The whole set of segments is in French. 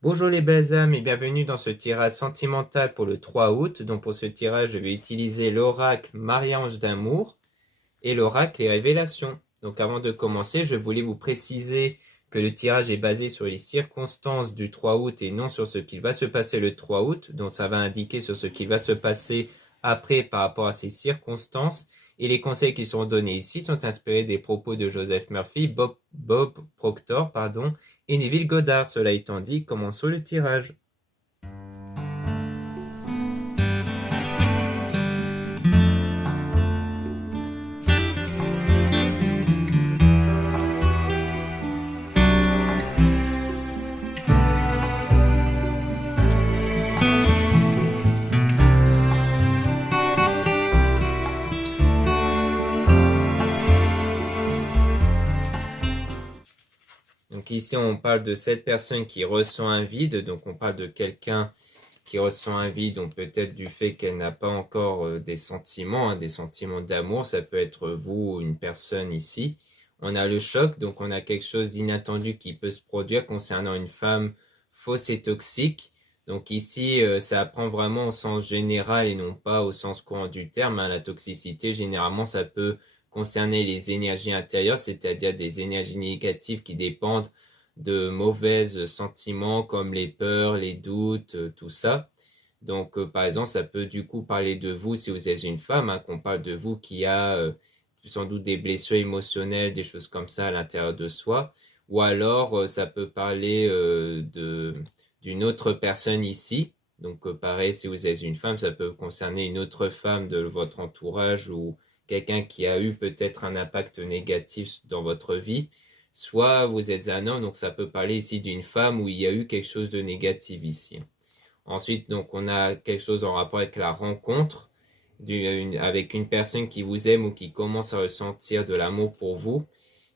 Bonjour les belles âmes et bienvenue dans ce tirage sentimental pour le 3 août. Donc pour ce tirage, je vais utiliser l'oracle Marie-Ange d'Amour et l'oracle Les Révélations. Donc avant de commencer, je voulais vous préciser que le tirage est basé sur les circonstances du 3 août et non sur ce qu'il va se passer le 3 août. Donc ça va indiquer sur ce qu'il va se passer après par rapport à ces circonstances. Et les conseils qui sont donnés ici sont inspirés des propos de Joseph Murphy, Bob Proctor, et Neville Goddard. Cela étant dit, commençons le tirage. Donc ici, on parle de cette personne qui ressent un vide. Donc on parle de quelqu'un qui ressent un vide, donc peut-être du fait qu'elle n'a pas encore des sentiments, des sentiments d'amour. Ça peut être vous ou une personne ici. On a le choc, donc on a quelque chose d'inattendu qui peut se produire concernant une femme fausse et toxique. Donc ici, ça prend vraiment au sens général et non pas au sens courant du terme. La toxicité, généralement, ça peut concerner les énergies intérieures, c'est-à-dire des énergies négatives qui dépendent de mauvais sentiments comme les peurs, les doutes, tout ça. Donc, par exemple, ça peut du coup parler de vous si vous êtes une femme, qu'on parle de vous qui a sans doute des blessures émotionnelles, des choses comme ça à l'intérieur de soi. Ou alors, ça peut parler d'une autre personne ici. Donc, pareil, si vous êtes une femme, ça peut concerner une autre femme de votre entourage ou quelqu'un qui a eu peut-être un impact négatif dans votre vie. Soit vous êtes un homme, donc ça peut parler ici d'une femme où il y a eu quelque chose de négatif ici. Ensuite, donc, on a quelque chose en rapport avec la rencontre, avec une personne qui vous aime ou qui commence à ressentir de l'amour pour vous.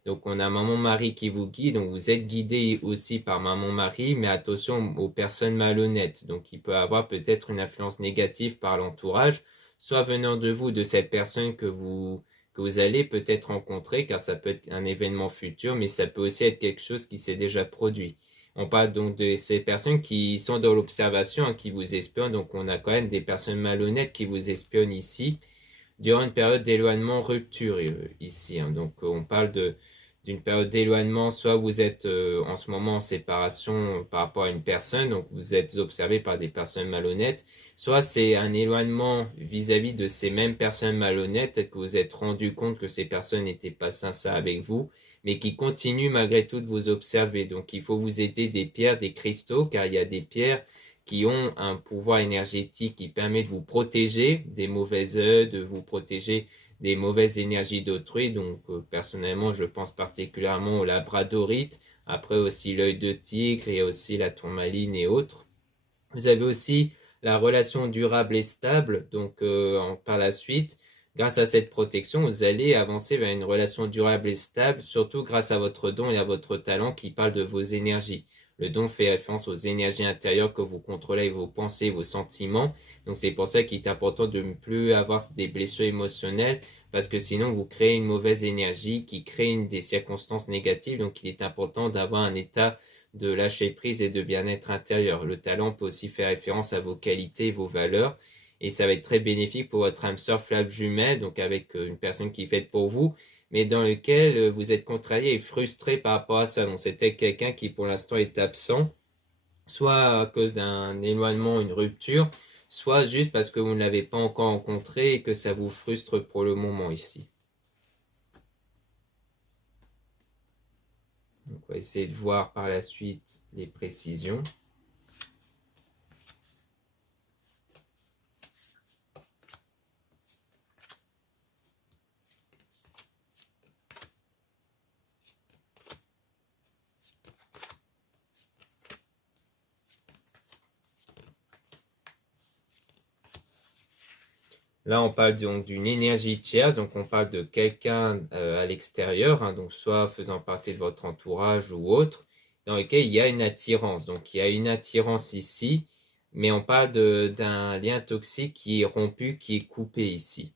Donc, on a Maman Marie qui vous guide. Donc, vous êtes guidé aussi par Maman Marie, mais attention aux personnes malhonnêtes. Donc, il peut avoir peut-être une influence négative par l'entourage, soit venant de vous, de cette personne que vous allez peut-être rencontrer, car ça peut être un événement futur, mais ça peut aussi être quelque chose qui s'est déjà produit. On parle donc de ces personnes qui sont dans l'observation, qui vous espionnent. Donc, on a quand même des personnes malhonnêtes qui vous espionnent ici durant une période d'éloignement rupture ici. Donc, on parle d'une période d'éloignement, soit vous êtes en ce moment en séparation par rapport à une personne, donc vous êtes observé par des personnes malhonnêtes, soit c'est un éloignement vis-à-vis de ces mêmes personnes malhonnêtes, peut-être que vous êtes rendu compte que ces personnes n'étaient pas sincères avec vous, mais qui continuent malgré tout de vous observer. Donc il faut vous aider des pierres, des cristaux, car il y a des pierres qui ont un pouvoir énergétique qui permet de vous protéger des mauvais œufs, de vous protéger des mauvaises énergies d'autrui. Donc personnellement, je pense particulièrement au labradorite, après aussi l'œil de tigre et aussi la tourmaline et autres. Vous avez aussi la relation durable et stable, donc par la suite, grâce à cette protection, vous allez avancer vers une relation durable et stable, surtout grâce à votre don et à votre talent qui parle de vos énergies. Le don fait référence aux énergies intérieures que vous contrôlez, vos pensées, vos sentiments. Donc c'est pour ça qu'il est important de ne plus avoir des blessures émotionnelles, parce que sinon vous créez une mauvaise énergie qui crée des circonstances négatives. Donc il est important d'avoir un état de lâcher prise et de bien-être intérieur. Le talent peut aussi faire référence à vos qualités, vos valeurs, et ça va être très bénéfique pour votre âme sœur flamme jumelle, donc avec une personne qui est faite pour vous, mais dans lequel vous êtes contrarié et frustré par rapport à ça. Donc c'était quelqu'un qui pour l'instant est absent, soit à cause d'un éloignement, une rupture, soit juste parce que vous ne l'avez pas encore rencontré et que ça vous frustre pour le moment ici. Donc on va essayer de voir par la suite les précisions. Là, on parle donc d'une énergie tierce, donc on parle de quelqu'un à l'extérieur, donc soit faisant partie de votre entourage ou autre, dans lequel il y a une attirance. Donc il y a une attirance ici, mais on parle d'un lien toxique qui est rompu, qui est coupé ici.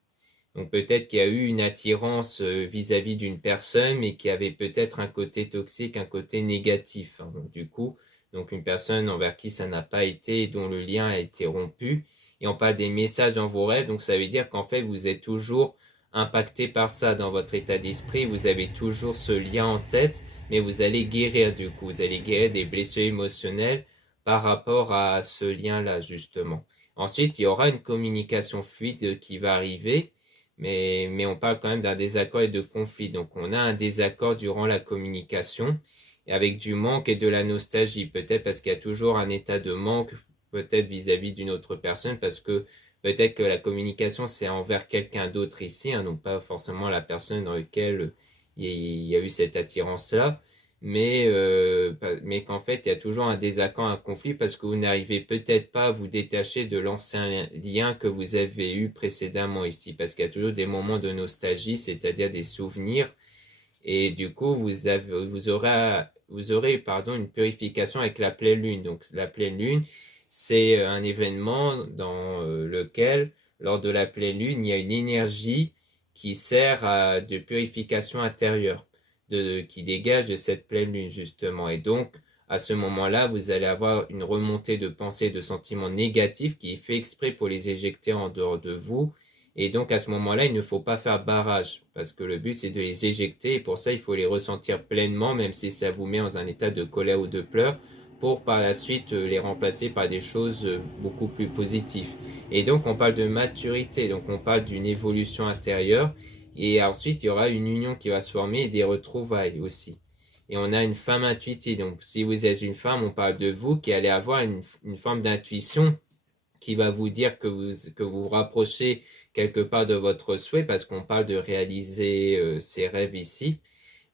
Donc peut-être qu'il y a eu une attirance vis-à-vis d'une personne, mais qui avait peut-être un côté toxique, un côté négatif. Donc du coup, donc une personne envers qui ça n'a pas été et dont le lien a été rompu. Et on parle des messages dans vos rêves, donc ça veut dire qu'en fait vous êtes toujours impacté par ça dans votre état d'esprit, vous avez toujours ce lien en tête, mais vous allez guérir du coup, vous allez guérir des blessures émotionnelles par rapport à ce lien-là justement. Ensuite, il y aura une communication fluide qui va arriver, mais on parle quand même d'un désaccord et de conflit. Donc on a un désaccord durant la communication, et avec du manque et de la nostalgie, peut-être parce qu'il y a toujours un état de manque, peut-être vis-à-vis d'une autre personne, parce que peut-être que la communication c'est envers quelqu'un d'autre ici, hein, non pas forcément la personne dans laquelle il y a eu cette attirance-là, mais qu'en fait il y a toujours un désaccord, un conflit, parce que vous n'arrivez peut-être pas à vous détacher de l'ancien lien que vous avez eu précédemment ici, parce qu'il y a toujours des moments de nostalgie, c'est-à-dire des souvenirs, et du coup vous aurez une purification avec la pleine lune. Donc la pleine lune, c'est un événement dans lequel, lors de la pleine lune, il y a une énergie qui sert de purification intérieure, qui dégage de cette pleine lune justement. Et donc, à ce moment-là, vous allez avoir une remontée de pensées, de sentiments négatifs qui est fait exprès pour les éjecter en dehors de vous. Et donc, à ce moment-là, il ne faut pas faire barrage, parce que le but, c'est de les éjecter, et pour ça, il faut les ressentir pleinement, même si ça vous met dans un état de colère ou de pleurs, pour par la suite les remplacer par des choses beaucoup plus positives. Et donc on parle de maturité, donc on parle d'une évolution intérieure, et ensuite il y aura une union qui va se former et des retrouvailles aussi. Et on a une femme intuitive, donc si vous êtes une femme, on parle de vous qui allez avoir une forme d'intuition qui va vous dire que vous rapprochez quelque part de votre souhait, parce qu'on parle de réaliser ses rêves ici.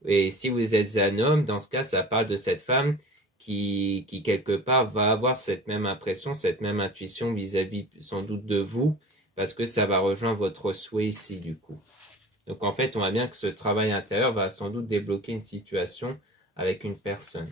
Et si vous êtes un homme, dans ce cas, ça parle de cette femme qui quelque part va avoir cette même impression, cette même intuition vis-à-vis sans doute de vous, parce que ça va rejoindre votre souhait ici du coup. Donc en fait, on voit bien que ce travail intérieur va sans doute débloquer une situation avec une personne.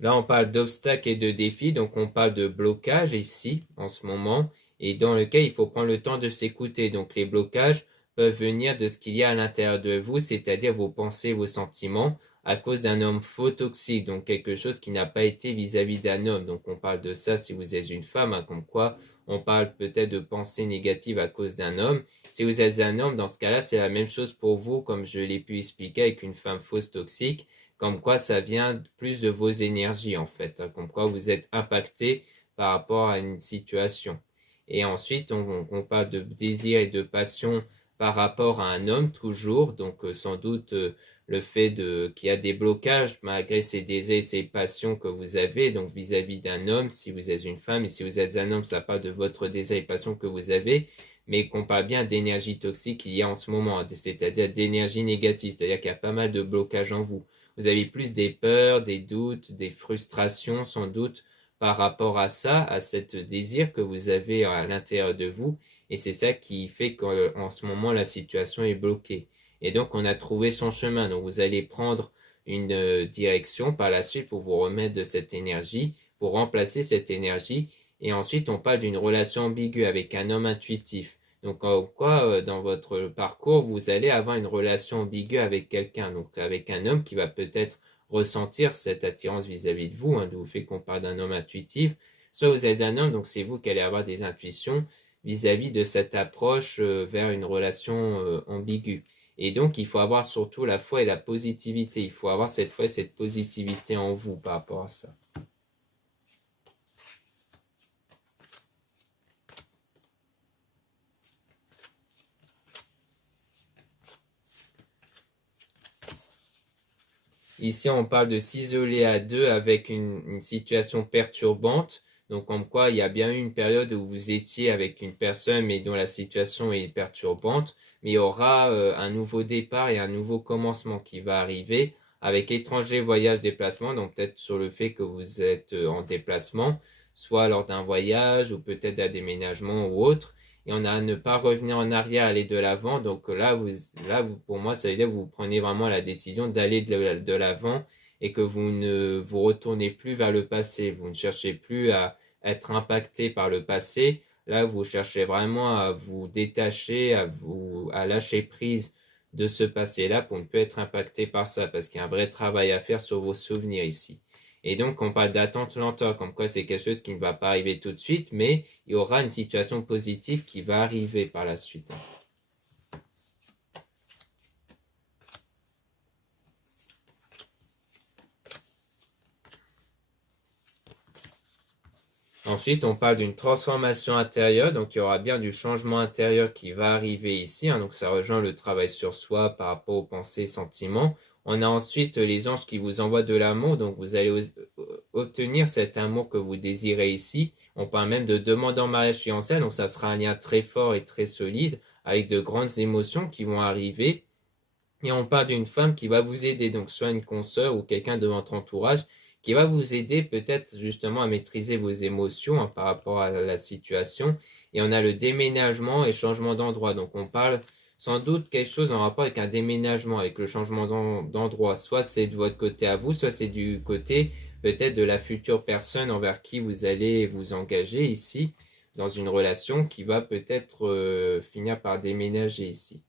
Là, on parle d'obstacles et de défis, donc on parle de blocage ici, en ce moment, et dans lequel il faut prendre le temps de s'écouter. Donc les blocages peuvent venir de ce qu'il y a à l'intérieur de vous, c'est-à-dire vos pensées, vos sentiments, à cause d'un homme faux toxique, donc quelque chose qui n'a pas été vis-à-vis d'un homme. Donc on parle de ça si vous êtes une femme, hein, comme quoi on parle peut-être de pensées négatives à cause d'un homme. Si vous êtes un homme, dans ce cas-là, c'est la même chose pour vous, comme je l'ai pu expliquer avec une femme fausse toxique, comme quoi ça vient plus de vos énergies en fait, hein, comme quoi vous êtes impacté par rapport à une situation. Et ensuite, on parle de désir et de passion par rapport à un homme toujours, donc sans doute le fait qu'il y a des blocages malgré ces désirs et ces passions que vous avez, donc vis-à-vis d'un homme, si vous êtes une femme, et si vous êtes un homme, ça parle de votre désir et passion que vous avez, mais qu'on parle bien d'énergie toxique qu'il y a en ce moment, c'est-à-dire d'énergie négative, c'est-à-dire qu'il y a pas mal de blocages en vous. Vous avez plus des peurs, des doutes, des frustrations sans doute par rapport à ça, à cet désir que vous avez à l'intérieur de vous. Et c'est ça qui fait qu'en ce moment, la situation est bloquée. Et donc, on a trouvé son chemin. Donc, vous allez prendre une direction par la suite pour vous remettre de cette énergie, pour remplacer cette énergie. Et ensuite, on parle d'une relation ambiguë avec un homme intuitif. Donc, en quoi, dans votre parcours, vous allez avoir une relation ambiguë avec quelqu'un, donc avec un homme qui va peut-être ressentir cette attirance vis-à-vis de vous, hein, d'où le fait qu'on parle d'un homme intuitif. Soit vous êtes un homme, donc c'est vous qui allez avoir des intuitions vis-à-vis de cette approche vers une relation ambiguë. Et donc, il faut avoir surtout la foi et la positivité. Il faut avoir cette foi et cette positivité en vous par rapport à ça. Ici, on parle de s'isoler à deux avec une situation perturbante. Donc, comme quoi, il y a bien eu une période où vous étiez avec une personne, mais dont la situation est perturbante. Mais il y aura un nouveau départ et un nouveau commencement qui va arriver avec étranger voyage déplacement. Donc, peut-être sur le fait que vous êtes en déplacement, soit lors d'un voyage ou peut-être d'un déménagement ou autre. Et on a à ne pas revenir en arrière, aller de l'avant. Donc pour moi, ça veut dire que vous prenez vraiment la décision d'aller de l'avant et que vous ne vous retournez plus vers le passé. Vous ne cherchez plus à être impacté par le passé. Là, vous cherchez vraiment à vous détacher, à lâcher prise de ce passé-là pour ne plus être impacté par ça, parce qu'il y a un vrai travail à faire sur vos souvenirs ici. Et donc, on parle d'attente lenteur, comme quoi c'est quelque chose qui ne va pas arriver tout de suite, mais il y aura une situation positive qui va arriver par la suite. Ensuite, on parle d'une transformation intérieure, donc il y aura bien du changement intérieur qui va arriver ici, donc ça rejoint le travail sur soi par rapport aux pensées et sentiments. On a ensuite les anges qui vous envoient de l'amour, donc vous allez obtenir cet amour que vous désirez ici. On parle même de demande en mariage fiancé, donc ça sera un lien très fort et très solide, avec de grandes émotions qui vont arriver. Et on parle d'une femme qui va vous aider, donc soit une consoeur ou quelqu'un de votre entourage, qui va vous aider peut-être justement à maîtriser vos émotions par rapport à la situation. Et on a le déménagement et changement d'endroit. Donc on parle sans doute quelque chose en rapport avec un déménagement, avec le changement d'endroit. Soit c'est de votre côté à vous, soit c'est du côté peut-être de la future personne envers qui vous allez vous engager ici, dans une relation qui va peut-être finir par déménager ici.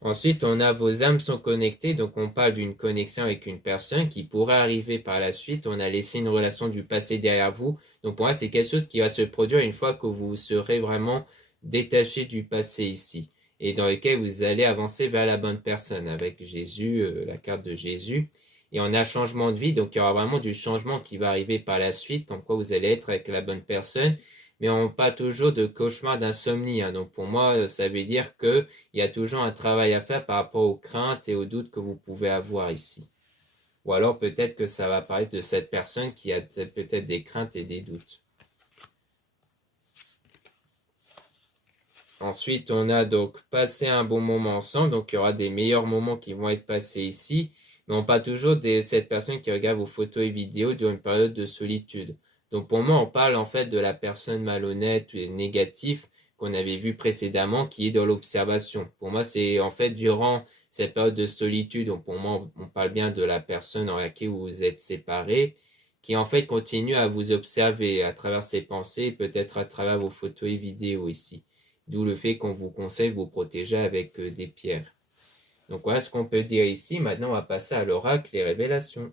Ensuite, on a vos âmes sont connectées, donc on parle d'une connexion avec une personne qui pourrait arriver par la suite. On a laissé une relation du passé derrière vous. Donc pour moi, c'est quelque chose qui va se produire une fois que vous serez vraiment détaché du passé ici et dans lequel vous allez avancer vers la bonne personne avec Jésus, la carte de Jésus. Et on a changement de vie, donc il y aura vraiment du changement qui va arriver par la suite, comme quoi vous allez être avec la bonne personne. Mais on parle toujours de cauchemar d'insomnie. Donc pour moi, ça veut dire qu'il y a toujours un travail à faire par rapport aux craintes et aux doutes que vous pouvez avoir ici. Ou alors peut-être que ça va parler de cette personne qui a peut-être des craintes et des doutes. Ensuite, on a donc passé un bon moment ensemble. Donc il y aura des meilleurs moments qui vont être passés ici. Mais on parle toujours de cette personne qui regarde vos photos et vidéos durant une période de solitude. Donc pour moi, on parle en fait de la personne malhonnête et négative qu'on avait vu précédemment qui est dans l'observation. Pour moi, c'est en fait durant cette période de solitude, donc pour moi, on parle bien de la personne dans laquelle vous vous êtes séparés, qui en fait continue à vous observer à travers ses pensées, peut-être à travers vos photos et vidéos ici. D'où le fait qu'on vous conseille de vous protéger avec des pierres. Donc voilà ce qu'on peut dire ici. Maintenant, on va passer à l'oracle et révélations.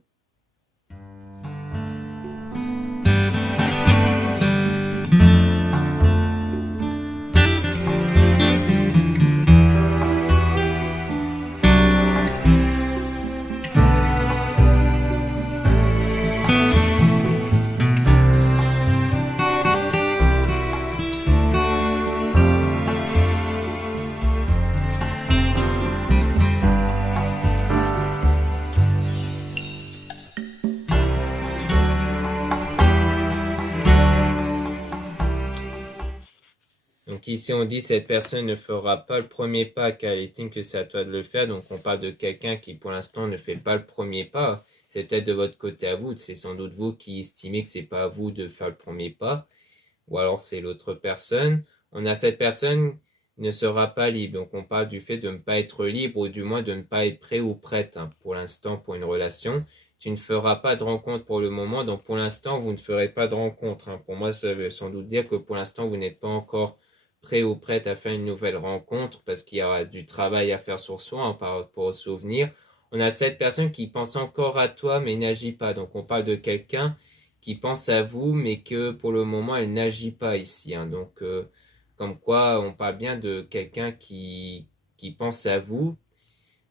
Donc ici, on dit cette personne ne fera pas le premier pas car elle estime que c'est à toi de le faire. Donc on parle de quelqu'un qui pour l'instant ne fait pas le premier pas. C'est peut-être de votre côté à vous. C'est sans doute vous qui estimez que c'est pas à vous de faire le premier pas. Ou alors c'est l'autre personne. On a cette personne ne sera pas libre. Donc on parle du fait de ne pas être libre ou du moins de ne pas être prêt ou prête pour l'instant pour une relation. Tu ne feras pas de rencontre pour le moment. Donc pour l'instant, vous ne ferez pas de rencontre. Pour moi, ça veut sans doute dire que pour l'instant, vous n'êtes pas encore prêt ou prête à faire une nouvelle rencontre parce qu'il y aura du travail à faire sur soi par rapport aux souvenirs. On a cette personne qui pense encore à toi mais n'agit pas. Donc on parle de quelqu'un qui pense à vous mais que pour le moment elle n'agit pas ici. Donc comme quoi on parle bien de quelqu'un qui pense à vous.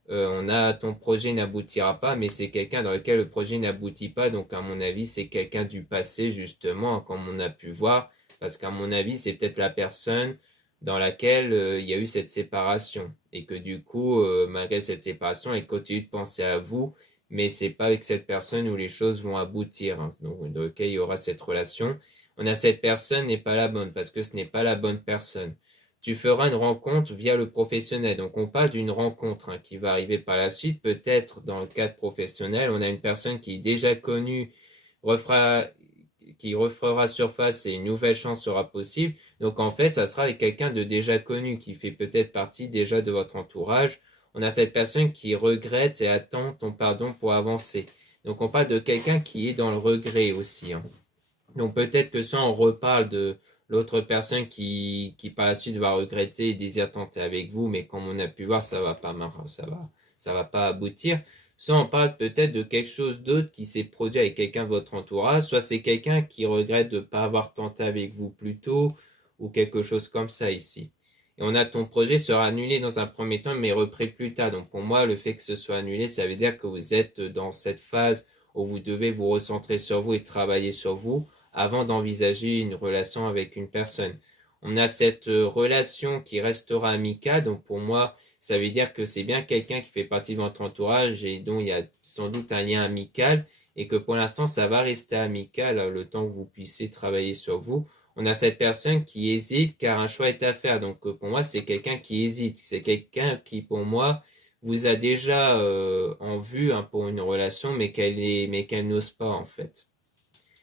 On a ton projet n'aboutira pas mais c'est quelqu'un dans lequel le projet n'aboutit pas. Donc à mon avis c'est quelqu'un du passé justement comme on a pu voir. Parce qu'à mon avis, c'est peut-être la personne dans laquelle il y a eu cette séparation. Et que du coup, malgré cette séparation, elle continue de penser à vous. Mais c'est pas avec cette personne où les choses vont aboutir. Donc, dans lequel il y aura cette relation. On a cette personne n'est pas la bonne. Parce que ce n'est pas la bonne personne. Tu feras une rencontre via le professionnel. Donc, on parle d'une rencontre qui va arriver par la suite. Peut-être dans le cadre professionnel, on a une personne qui est déjà connue, qui refera surface et une nouvelle chance sera possible. Donc en fait, ça sera avec quelqu'un de déjà connu qui fait peut-être partie déjà de votre entourage. on a cette personne qui regrette et attend ton pardon pour avancer. Donc on parle de quelqu'un qui est dans le regret aussi, hein. Donc peut-être que ça, on reparle de l'autre personne qui par la suite va regretter et désire tenter avec vous, mais comme on a pu voir, ça va pas aboutir. Soit on parle peut-être de quelque chose d'autre qui s'est produit avec quelqu'un de votre entourage, soit c'est quelqu'un qui regrette de ne pas avoir tenté avec vous plus tôt, ou quelque chose comme ça ici. Et on a ton projet sera annulé dans un premier temps, mais repris plus tard. Donc pour moi, le fait que ce soit annulé, ça veut dire que vous êtes dans cette phase où vous devez vous recentrer sur vous et travailler sur vous avant d'envisager une relation avec une personne. On a cette relation qui restera amicale, donc pour moi, ça veut dire que c'est bien quelqu'un qui fait partie de votre entourage et dont il y a sans doute un lien amical et que pour l'instant, ça va rester amical le temps que vous puissiez travailler sur vous. On a cette personne qui hésite car un choix est à faire. Donc pour moi, c'est quelqu'un qui hésite. C'est quelqu'un qui, pour moi, vous a déjà en vue hein, pour une relation, mais qu'elle n'ose pas en fait.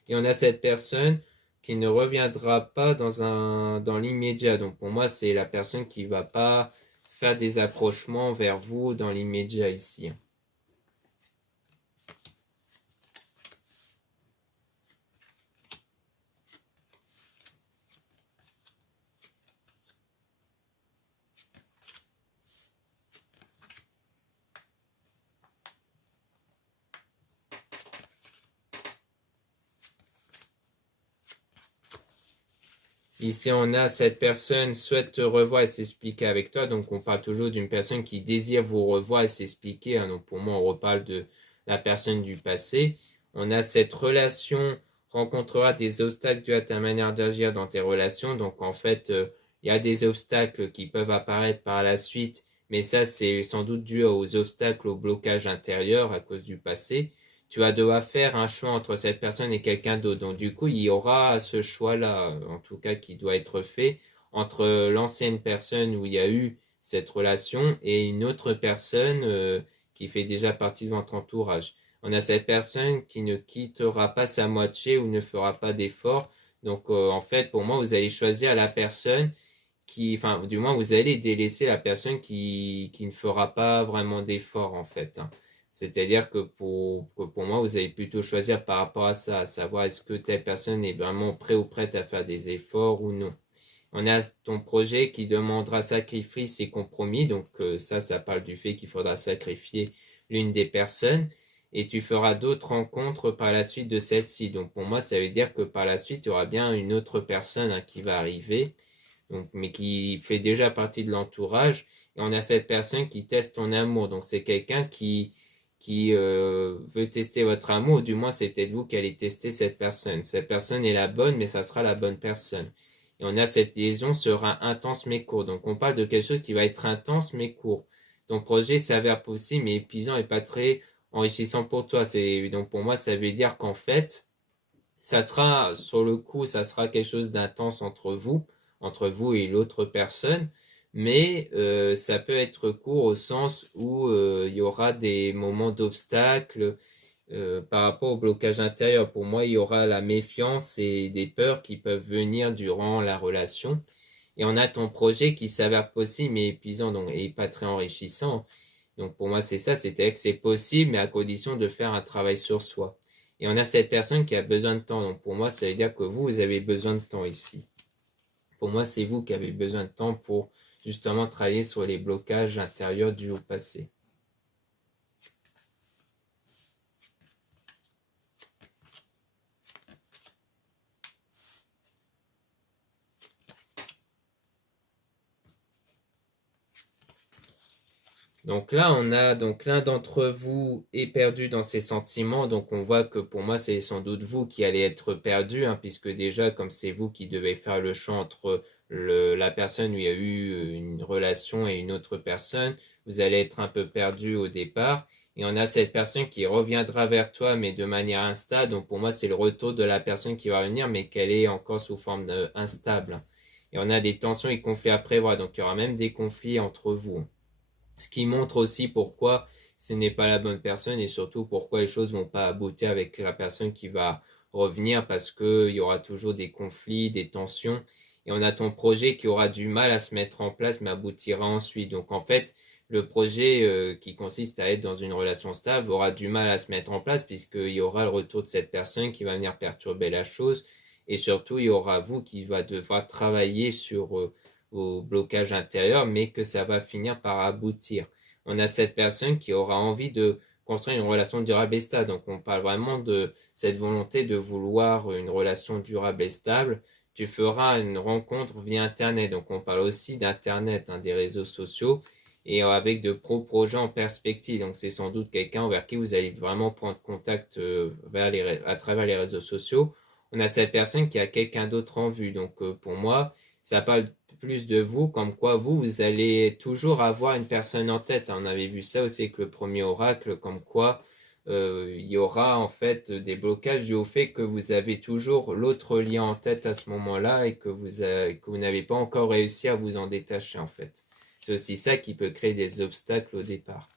Et on a cette personne qui ne reviendra pas dans l'immédiat. Donc pour moi, c'est la personne qui ne va pas faire des approchements vers vous dans l'immédiat ici. Ici, on a cette personne souhaite te revoir et s'expliquer avec toi. Donc, on parle toujours d'une personne qui désire vous revoir et s'expliquer, hein. Donc, pour moi, on reparle de la personne du passé. On a cette relation rencontrera des obstacles dus à ta manière d'agir dans tes relations. Donc, en fait, il y a des obstacles qui peuvent apparaître par la suite. Mais ça, c'est sans doute dû aux obstacles, au blocage intérieur à cause du passé. Tu vas devoir faire un choix entre cette personne et quelqu'un d'autre. Donc du coup, il y aura ce choix-là, en tout cas, qui doit être fait entre l'ancienne personne où il y a eu cette relation et une autre personne qui fait déjà partie de votre entourage. On a cette personne qui ne quittera pas sa moitié ou ne fera pas d'effort. Donc en fait, pour moi, vous allez choisir la personne qui, enfin, du moins, vous allez délaisser la personne qui ne fera pas vraiment d'effort, en fait, hein. C'est-à-dire que pour moi, vous allez plutôt choisir par rapport à ça, à savoir est-ce que telle personne est vraiment prêt ou prête à faire des efforts ou non. On a ton projet qui demandera sacrifice et compromis, donc ça parle du fait qu'il faudra sacrifier l'une des personnes et tu feras d'autres rencontres par la suite de celle-ci. Donc pour moi, ça veut dire que par la suite, il y aura bien une autre personne hein, qui va arriver, donc, mais qui fait déjà partie de l'entourage. Et on a cette personne qui teste ton amour, donc c'est quelqu'un qui veut tester votre amour, ou du moins c'est peut-être vous qui allez tester cette personne. Cette personne est la bonne, mais ça sera la bonne personne. Et on a cette liaison sera intense mais court. Donc on parle de quelque chose qui va être intense mais court. Ton projet s'avère possible mais épuisant et pas très enrichissant pour toi. Donc pour moi ça veut dire qu'en fait, ça sera sur le coup, ça sera quelque chose d'intense entre vous et l'autre personne, mais ça peut être court au sens où il y aura des moments d'obstacles par rapport au blocage intérieur. Pour moi, il y aura la méfiance et des peurs qui peuvent venir durant la relation. Et on a ton projet qui s'avère possible mais épuisant donc, et pas très enrichissant. Donc pour moi, c'est ça, c'est-à-dire que c'est possible, mais à condition de faire un travail sur soi. Et on a cette personne qui a besoin de temps. Donc pour moi, ça veut dire que vous avez besoin de temps ici. Pour moi, c'est vous qui avez besoin de temps pour justement travailler sur les blocages intérieurs dus au passé. Donc là, on a donc l'un d'entre vous est perdu dans ses sentiments. Donc on voit que pour moi, c'est sans doute vous qui allez être perdu, hein, puisque déjà, comme c'est vous qui devez faire le choix entre la personne où il y a eu une relation et une autre personne, vous allez être un peu perdu au départ. Et on a cette personne qui reviendra vers toi, mais de manière instable. Donc pour moi, c'est le retour de la personne qui va venir, mais qu'elle est encore sous forme instable. Et on a des tensions et conflits à prévoir. Donc il y aura même des conflits entre vous. Ce qui montre aussi pourquoi ce n'est pas la bonne personne et surtout pourquoi les choses vont pas aboutir avec la personne qui va revenir parce qu'il y aura toujours des conflits, des tensions et on a ton projet qui aura du mal à se mettre en place mais aboutira ensuite. Donc en fait, le projet qui consiste à être dans une relation stable aura du mal à se mettre en place puisqu'il y aura le retour de cette personne qui va venir perturber la chose et surtout il y aura vous qui va devoir travailler sur vos blocages intérieurs mais que ça va finir par aboutir. On a cette personne qui aura envie de construire une relation durable et stable. Donc on parle vraiment de cette volonté de vouloir une relation durable et stable. Tu feras une rencontre via Internet. Donc on parle aussi d'Internet, hein, des réseaux sociaux et avec de projets en perspective. Donc c'est sans doute quelqu'un vers qui vous allez vraiment prendre contact à travers les réseaux sociaux. On a cette personne qui a quelqu'un d'autre en vue. Donc pour moi, ça parle plus de vous, comme quoi vous allez toujours avoir une personne en tête. On avait vu ça aussi avec le premier oracle, comme quoi il y aura en fait des blocages dû au fait que vous avez toujours l'autre lien en tête à ce moment-là et que vous n'avez pas encore réussi à vous en détacher en fait. C'est aussi ça qui peut créer des obstacles au départ.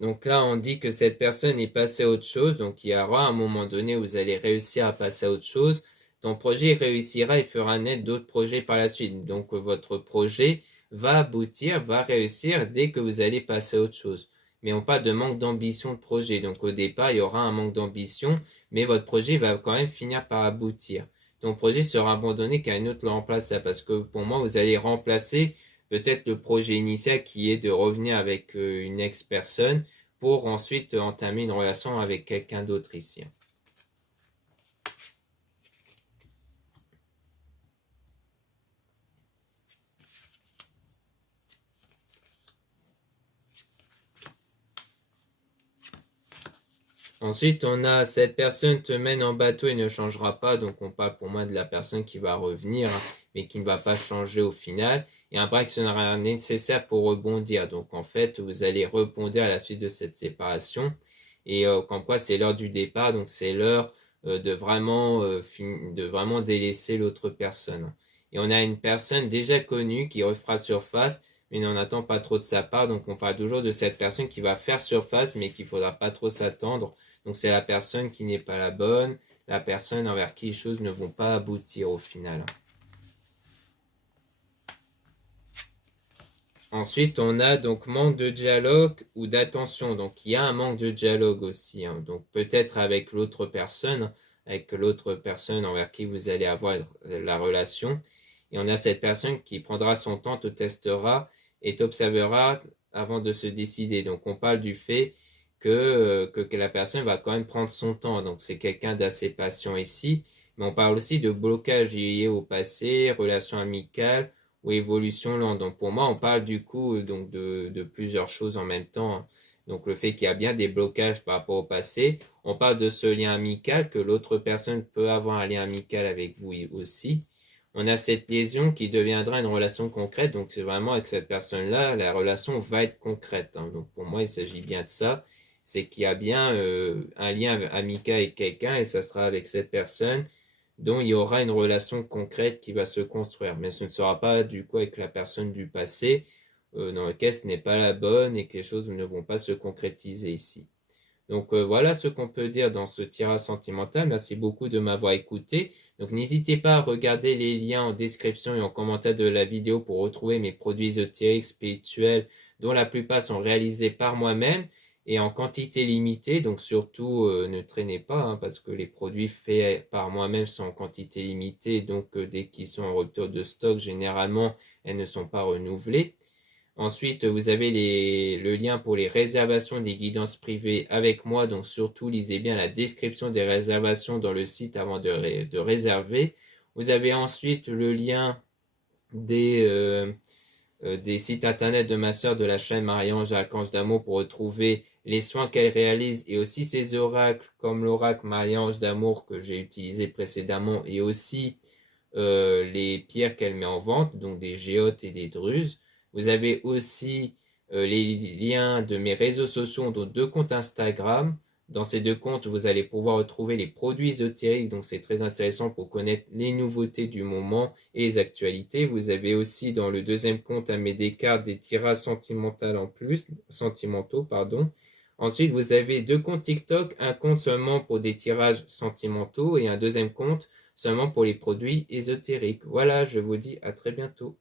Donc là, on dit que cette personne est passée à autre chose. Donc il y aura un moment donné où vous allez réussir à passer à autre chose. Ton projet réussira et fera naître d'autres projets par la suite. Donc votre projet va aboutir, va réussir dès que vous allez passer à autre chose. Mais on parle de manque d'ambition de projet. Donc au départ, il y aura un manque d'ambition, mais votre projet va quand même finir par aboutir. Ton projet sera abandonné car une autre le remplacera. Parce que pour moi, vous allez remplacer peut-être le projet initial qui est de revenir avec une ex-personne pour ensuite entamer une relation avec quelqu'un d'autre ici. Ensuite, on a cette personne te mène en bateau et ne changera pas. Donc, on parle pour moi de la personne qui va revenir, mais qui ne va pas changer au final. Et un break sera nécessaire pour rebondir. Donc, en fait, vous allez rebondir à la suite de cette séparation. Et comme quoi, c'est l'heure du départ. Donc, c'est l'heure de vraiment délaisser l'autre personne. Et on a une personne déjà connue qui refera surface, mais n'en attend pas trop de sa part. Donc, on parle toujours de cette personne qui va faire surface, mais qu'il ne faudra pas trop s'attendre. Donc c'est la personne qui n'est pas la bonne, la personne envers qui les choses ne vont pas aboutir au final. Ensuite, on a donc manque de dialogue ou d'attention. Donc il y a un manque de dialogue aussi. Hein. Donc peut-être avec l'autre personne envers qui vous allez avoir la relation. Et on a cette personne qui prendra son temps, te testera et t'observera avant de se décider. Donc on parle du fait que la personne va quand même prendre son temps. Donc c'est quelqu'un d'assez patient ici. Mais on parle aussi de blocage lié au passé, relations amicales ou évolution lente. Donc pour moi, on parle du coup donc de plusieurs choses en même temps. Donc le fait qu'il y a bien des blocages par rapport au passé. On parle de ce lien amical, que l'autre personne peut avoir un lien amical avec vous aussi. On a cette liaison qui deviendra une relation concrète. Donc c'est vraiment avec cette personne-là, la relation va être concrète. Hein. Donc pour moi, il s'agit bien de ça. C'est qu'il y a bien un lien amical avec quelqu'un et ça sera avec cette personne dont il y aura une relation concrète qui va se construire. Mais ce ne sera pas du coup avec la personne du passé dans laquelle ce n'est pas la bonne et que les choses ne vont pas se concrétiser ici. Donc voilà ce qu'on peut dire dans ce tirage sentimental. Merci beaucoup de m'avoir écouté. Donc n'hésitez pas à regarder les liens en description et en commentaire de la vidéo pour retrouver mes produits ésotériques, spirituels, dont la plupart sont réalisés par moi-même et en quantité limitée. Donc surtout ne traînez pas hein, parce que les produits faits par moi-même sont en quantité limitée. Donc dès qu'ils sont en rupture de stock, généralement, elles ne sont pas renouvelées. Ensuite, vous avez le lien pour les réservations des guidances privées avec moi. Donc surtout, lisez bien la description des réservations dans le site avant de réserver. Vous avez ensuite le lien des sites internet de ma sœur de la chaîne Marie-Ange Archange d'Amour pour retrouver les soins qu'elle réalise et aussi ses oracles comme l'oracle Marie-Ange d'Amour que j'ai utilisé précédemment et aussi les pierres qu'elle met en vente, donc des géotes et des druses. Vous avez aussi les liens de mes réseaux sociaux, dont 2 comptes Instagram. Dans ces 2 comptes, vous allez pouvoir retrouver les produits ésotériques, donc c'est très intéressant pour connaître les nouveautés du moment et les actualités. Vous avez aussi dans le 2e compte à mes cartes des tirages sentimentaux Ensuite, vous avez deux comptes TikTok, un compte seulement pour des tirages sentimentaux et un deuxième compte seulement pour les produits ésotériques. Voilà, je vous dis à très bientôt.